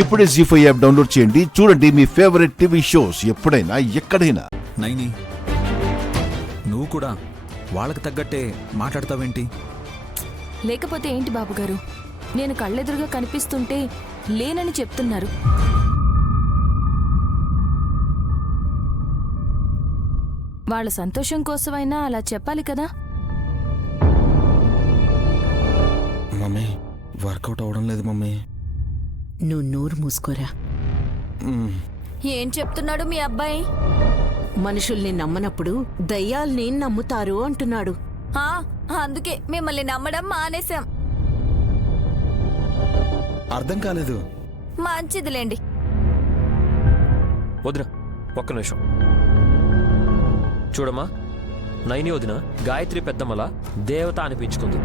ఇప్పుడే జీ5 app download చేయండి. చూడండి మీ ఫేవరెట్ టీవీ షోస్ ఎప్పుడైనా ఎక్కడైనా. నైని, నువ్వు కూడా వాళ్ళకి తగ్గట్టే మాట్లాడతావేంటి? లేకపోతే ఏంటి బాబుగారు, నేను కళ్ళెదురుగా కనిపిస్తుంటే లేనని చెప్తున్నారు. వాళ్ళ సంతోషం కోసమైనా అలా చెప్పాలి కదా. మమ్మీ, వర్కౌట్ అవడం లేదు మమ్మీ. నువ్వు నోరు మూసుకోరా. ఏం చెప్తున్నాడు మీ అబ్బాయి? మనుషుల్ని నమ్మనప్పుడు దయ్యాల్ని నమ్ముతారు అంటున్నాడు. అందుకే మిమ్మల్ని నమ్మడం మానేశాం. అర్థం కాలేదు. మంచిదిలేండి. వదిన ఒక్క నిమిషం చూడమ్మా. నైని వదిన గాయత్రి పెద్దమ్మల దేవత అనిపించుకుంది.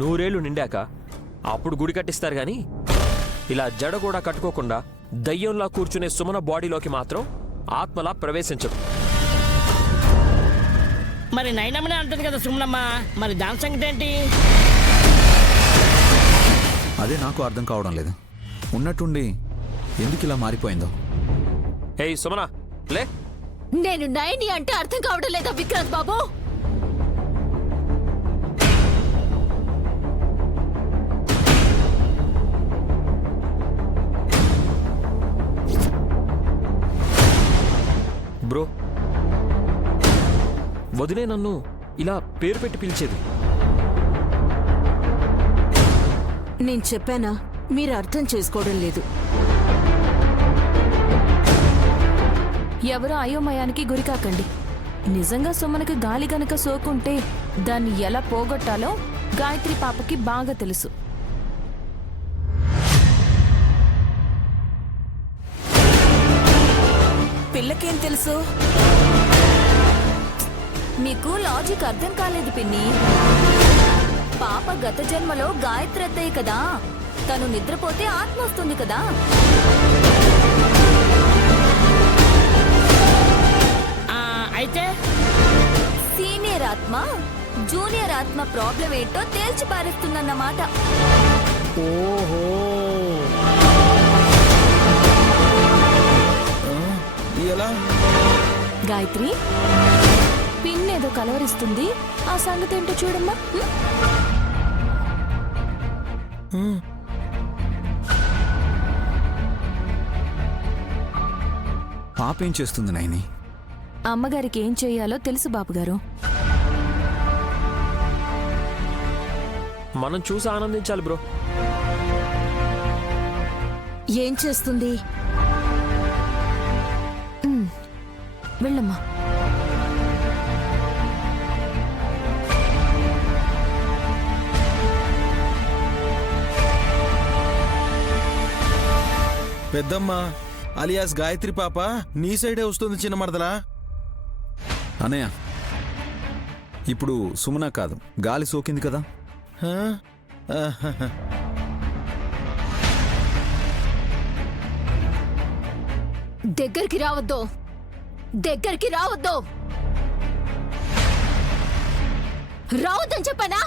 100 ఏళ్ళు నిండాక అప్పుడు గుడి కట్టిస్తారు గాని ఇలా జడ కూడా కట్టుకోకుండా దయ్యంలా కూర్చునే సుమన బాడీలోకి మాత్రం ఆత్మలా ప్రవేశించదు. మరి నైనమ్మనే అంటుంది కదా సుమనమ్మ, మరి దాని సంగతి ఏంటి? అదే నాకు అర్థం కావడం లేదు. ఉన్నట్టుండి ఎందుకు ఇలా మారిపోయిందో. హే సుమన, లే. నేను నైని అంటే అర్థం కావడం లేదా విక్రాంత్ బాబు? బ్రో, వదిలే నన్ను ఇలా పేరు పెట్టి పిలిచేది. నేను చెప్పానా, మీరు అర్థం చేసుకోవడం లేదు. ఎవరో అయోమయానికి గురికాకండి. నిజంగా సుమనకి గాలి గనక సోకుంటే దాన్ని ఎలా పోగొట్టాలో గాయత్రి పాపకి బాగా తెలుసు. పిల్లకేం తెలుసు? మీకు లాజిక్ అర్థం కాలేదు పిన్ని. పాప గత జన్మలో గాయత్రి అత్తయ్య కదా, తను నిద్రపోతే ఆత్మ వస్తుంది కదా. అయితే సీనియర్ ఆత్మ జూనియర్ ఆత్మ ప్రాబ్లం ఏంటో తేల్చి పారేస్తుందన్నమాట. ఓహో, ఎలా? గాయత్రి, పిన్నేదో కలవరిస్తుంది. ఆ సంగతి ఏంటో చూడమ్మా. పాప ఏం చేస్తుంది నైని? అమ్మగారికి ఏం చెయ్యాలో తెలుసు బాబుగారు. మనం చూసి ఆనందించాలి బ్రో. ఏం చేస్తుంది? వెళ్ళమ్మా. పెద్దమ్మ అలియాస్ గాయత్రి పాప నీ సైడే వస్తుంది చిన్న మరదలా. అనయ్య, ఇప్పుడు సుమన కాదు, గాలి సోకింది కదా. దగ్గరికి రావద్దు, దగ్గరికి రావద్దు, రావద్దని చెప్పానా?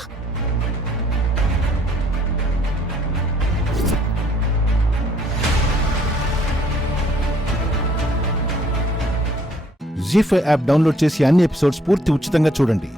జీ5 యాప్ డౌన్లోడ్ చేసి అన్ని ఎపిసోడ్స్ పూర్తి ఉచితంగా చూడండి.